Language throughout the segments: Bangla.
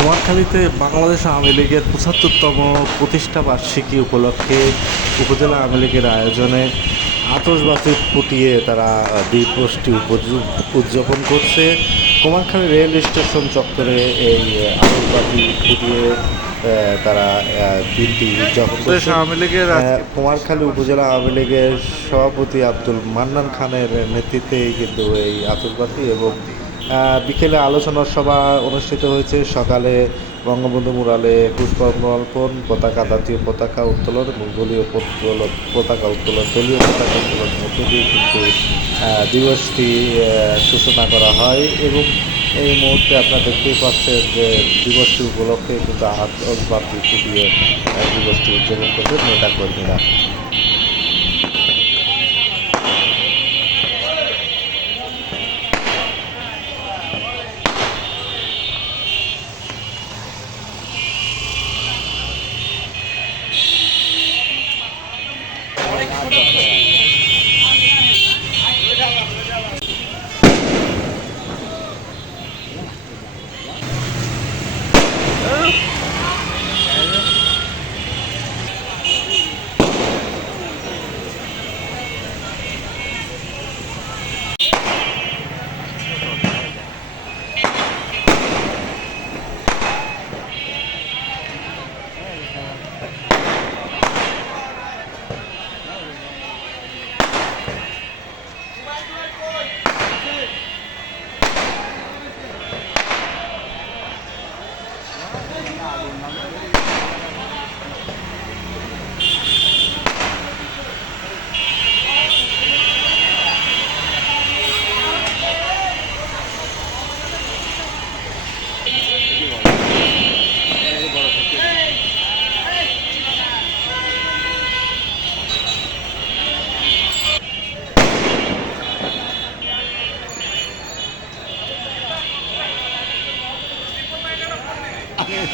কুমারখালীতে বাংলাদেশ আওয়ামী লীগের পঁচাত্তরতম প্রতিষ্ঠা বার্ষিকী উপলক্ষে উপজেলা আওয়ামী লীগের আয়োজনে আতসবাজি ফুটিয়ে তারা দিবসটি উদযাপন করছে। কুমারখালী রেল স্টেশন চত্বরে এই আতসবাজি ফুটিয়ে তারা দিনটি উদযাপন করছে। আওয়ামী লীগের কুমারখালী উপজেলা আওয়ামী লীগের সভাপতি আব্দুল মান্নান খানের নেতৃত্বেই কিন্তু এই আতসবাজি এবং বিকেলে আলোচনা সভা অনুষ্ঠিত হয়েছে। সকালে বঙ্গবন্ধু মুরালে পুষ্পার্পণ পতাকা জাতীয় পতাকা উত্তোলন এবং দলীয় পত- পতাকা উত্তোলন, দলীয় পতাকা উত্তোলন মধ্য দিয়ে কিন্তু দিবসটি সূচনা করা হয় এবং এই মুহূর্তে আপনারা দেখতেই পাচ্ছেন যে দিবসটি উপলক্ষে কিন্তু আতসবাজি ফুটিয়ে দিবসটি উদযাপন করবে নেতা কর্মীরা। 不能亏 Thank you. Ay,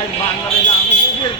ay, man na rin namin.